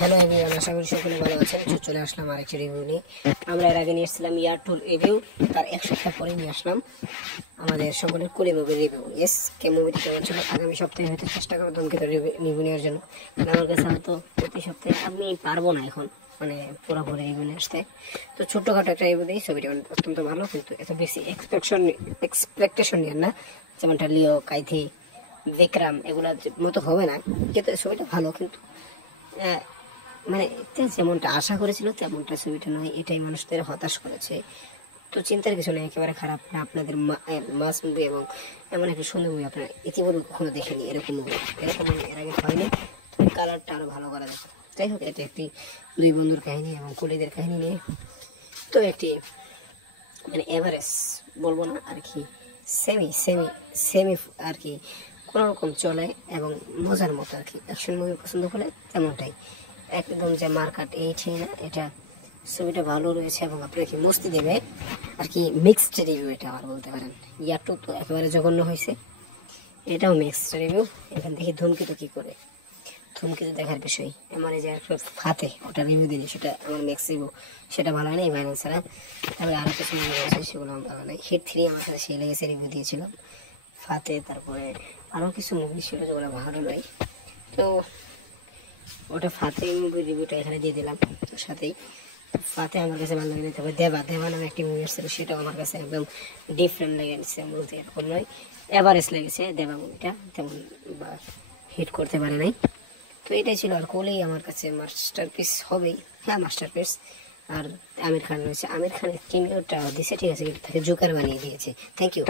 Hello everyone, আশা করি সকলে ভালো আছেন। চলে আসলাম আরেকটি রিভিউ নিয়ে। আমরা এর আগে নিয়ে এসেছিলাম ইয়ার টুর রিভিউ, তার এক সপ্তাহ পরে নিয়ে আসলাম আমাদের সকলের কুলি মুভির রিভিউ। ইয়েস, কে মুভিটি কেমন ছিল আগামী সপ্তাহে হয়তো চেষ্টা করবো ধূমকেতু রিভিউ নেওয়ার জন্য। আমার কাছে হয়তো প্রতি সপ্তাহে আমি পারবো না এখন মানে পুরোপুরি রিভিউ নিয়ে আসতে। তো ছোট্টখাটো একটা রিভিউ দিই। ছবিটি অত্যন্ত ভালো, কিন্তু এত বেশি এক্সপেকটেশন নিয়ে না, যেমনটা লিও, কাইথি, বিক্রম এগুলোর মতো হবে না। কিন্তু ছবিটা ভালো, কিন্তু মানে যেমনটা আশা করেছিল তেমনটা ছবিটা নয়, এটাই মানুষদের হতাশ করেছে। তো চিন্তার কিছু নেই, একেবারে খারাপ না। আপনাদের মাস মুভি এবং এমন একটা সুন্দর মুভি আপনারা ইতিপূর্বে কখনো দেখেনি। এরকম মুভি এর আগে হয়নি। তবে কালারটা আরো ভালো করা যায়। যাই হোক, এটা একটি দুই বন্ধুর কাহিনী এবং কুলিদের কাহিনী নিয়ে। তো একটি মানে এভারেজ বলবো না আর কি, সেমি সেমি সেমি আর কি, কোনোরকম চলে এবং মজার মতো আর কি। অ্যাকশন মুভি পছন্দ করে তেমনটাই, একদম যে মার্কাট এইটি না। এটা ছবিটা ভালো রয়েছে এবং আপনাকে মস্তি দেবে আর কি। মিক্সড রিভিউ এটা আবার বলতে পারেন। ইয়ারটু তো একেবারে জঘন্য হয়েছে, এটাও মিক্সড রিভিউ। এখান থেকে ধূমকেতু কি করে, ধূমকেতু দেখার বিষয়। আমার এই যে একটা ফাতে ওটা রিভিউ দিলি, সেটা আমার মিক্স রিভিউ, সেটা ভালো হয় না। ভাইলেন্স ছাড়া তারপরে আরও কিছু মুভি রয়েছে, সেগুলো আমার ভালো নয়। হিট 3 আমার কাছে সেই লেগেছে, রিভিউ দিয়েছিলাম ফাতে। তারপরে আরও কিছু মুভি ছিল যেগুলো ভালো নয়। তো ওটা ফাতে মুভি রিভিউটা এখানে দিয়ে দিলাম। তোর সাথেই ফাতে আমার কাছে ভালো লাগে। তবে দেবা দেবা নামে একটি মুভি এসেছিল, সেটাও আমার কাছে একদম ডিফারেন্ট লেগেছে, বলতে এরকম নয়, এভারেজ লেগেছে। দেবা মুভিটা তেমন হিট করতে পারে নাই। তো এটাই ছিল। আর কোহলি আমার কাছে মাস্টারপিস হবেই, হ্যাঁ মাস্টারপিস। আর আমির খান রয়েছে, আমির খানের কেমিওটা দিছে ঠিক আছে, কিন্তু তাকে জোকার বানিয়ে দিয়েছে। Thank you.